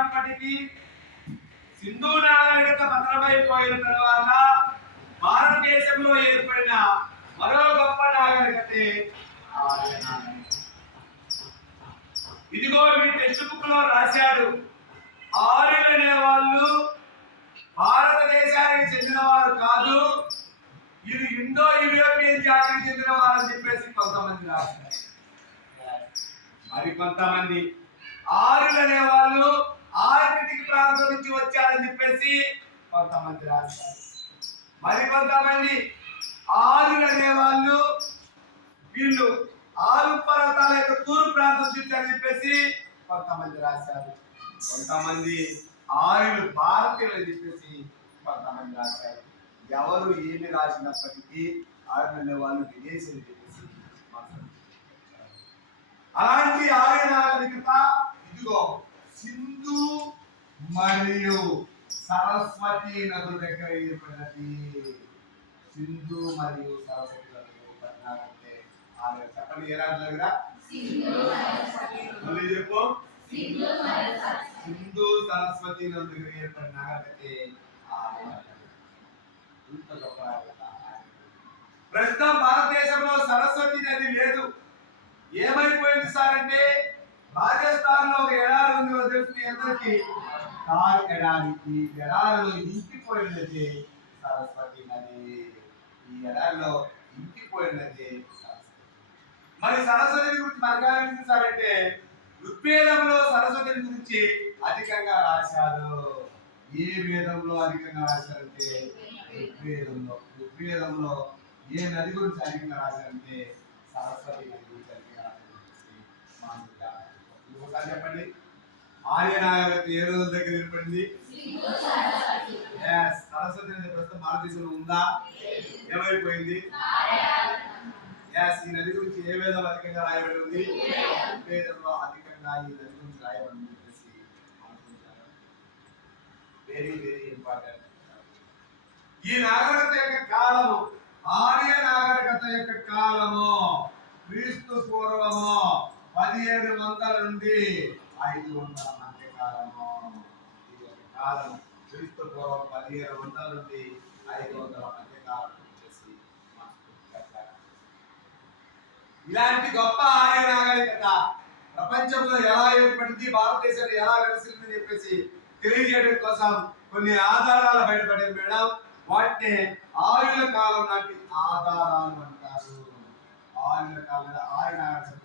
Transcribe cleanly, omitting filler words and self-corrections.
అయినప్పటికీ సింధు నాగరికత పతనమైపోయిన తర్వాత భారతదేశంలో ఏర్పడిన మరో గొప్ప నాగరికతే ఆర్య నాగరికత. ఇదిగో మీ టెక్స్ట్ బుక్ లో రాశాడు, ఆర్యులు అనే వాళ్ళు భారతదేశానికి చెందిన వారు కాదు, ఇది ఇండో యూరోపియన్ జాతికి చెందిన వారు అని చెప్పేసి కొంతమంది రాశారు. మరి కొంతమంది ఆర్యులు అనే వాళ్ళు ఆర్కిటిక్ ప్రాంతం నుంచి వచ్చారని చెప్పేసి కొంతమంది రాశారు. మరి కొంతమంది ఆర్యులు అనే వాళ్ళు వీళ్ళు ఆరు పర్వతాల యొక్క తూర్పు ప్రాంతం నుంచి అని చెప్పేసి కొంతమంది రాశారు. కొంతమంది ఆర్యులు భారతీయులు అని చెప్పేసి కొంతమంది రాశారు. ఎవరు ఏమి రాసినప్పటికీ ఆర్యులు అనే వాళ్ళు విదేశీయులు చెప్పేసి అలాంటి ఆర్య నాగరికత ఇదిగో సింధు మరియు సరస్వతి నదుల దగ్గర ఏర్పడినది. సింధు మరియు సరస్వతి నదులు ఏర్పడినారంటే ఆర్య. చెప్పండి, ఏ రాజు దగ్గర? మళ్ళీ చెప్పు. సింధు సరస్వతి నదుల దగ్గర ఏర్పడిన నాగరికతే ఆర్య. ప్రస్తుతం భారతదేశంలో సరస్వతి నది లేదు. ఏమైపోయింది సార్ అంటే, రాజస్థాన్ లో ఒక ఎడారి ఉంది, తెలుస్తుంది అందరికి, థార్ ఎడారి. ఈ ఎడారిలో ఇంకిపోయినది సరస్వతి నది. ఈ ఎడారిలో ఇంకిపోయినది సరస్వతి. మరి సరస్వతి గురించి మనకు సార్ అంటే, ఋగ్వేదంలో సరస్వతి గురించి అధికంగా రాశారు. ఏ వేదంలో అధికంగా రాశారంటే ఋగ్వేదంలో. ఋగ్వేదంలో ఏ నది గురించి అధికంగా రాశారంటే సరస్వతి నది గురించి అధికంగా రాశారు. ఇంకోసారి చెప్పండి, ఆర్య నాగరికత ఏ రోజుల దగ్గర ఏర్పడింది? సరస్వతి నది ప్రస్తుతం భారతదేశంలో ఉందా? ఏమైపోయింది? ఈ నది గురించి ఏ వేదం అధికంగా రాయబడి ఉంది? ఋగ్వేదంలో అధికంగా ఈ నది గురించి రాయబడి చెప్పేసి అనుకుంటారు. Very very important. ఈ నాగరికత యొక్క కాలము, ఆర్య నాగరికత యొక్క కాలము క్రీస్తు పూర్వము 1700 నుండి 500 మధ్య కాలము. ఇది ఒక కాలము. క్రీస్తు పూర్వం 1700 నుండి 500 మధ్య కాలం వచ్చేసి ఇలాంటి గొప్ప ఆర్య నాగరికత ప్రపంచంలో ఎలా ఏర్పడింది, భారతదేశంలో ఎలా వెలిసిందని చెప్పేసి తెలియజేయడం కోసం కొన్ని ఆధారాలు బయటపడింది మేడం. వాటిని ఆర్యుల కాలం నాటి ఆధారాలు అంటారు. ఆర్యుల కాలం ఆర్య నాగరికత